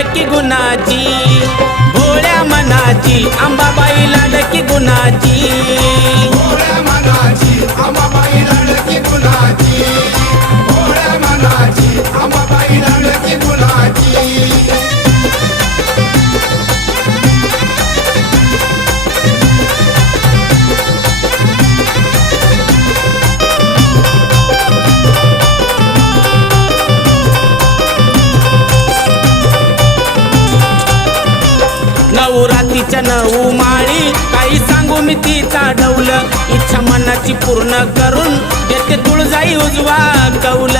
लाडकी गुणाची, भोळ्या मनाची अंबाबाई लाडकी गुणाची, भोळ्या मनाची अंबाबाई लाडकी गुणाची, भोळ्या मनाची अंबाबाई लाडकी गुणाची. नवरात्रीच्या 9 माळी काही सांगू मी तिचा डौल, इच्छा मनाची पूर्ण करून देते तुळजाई उजवा कौल.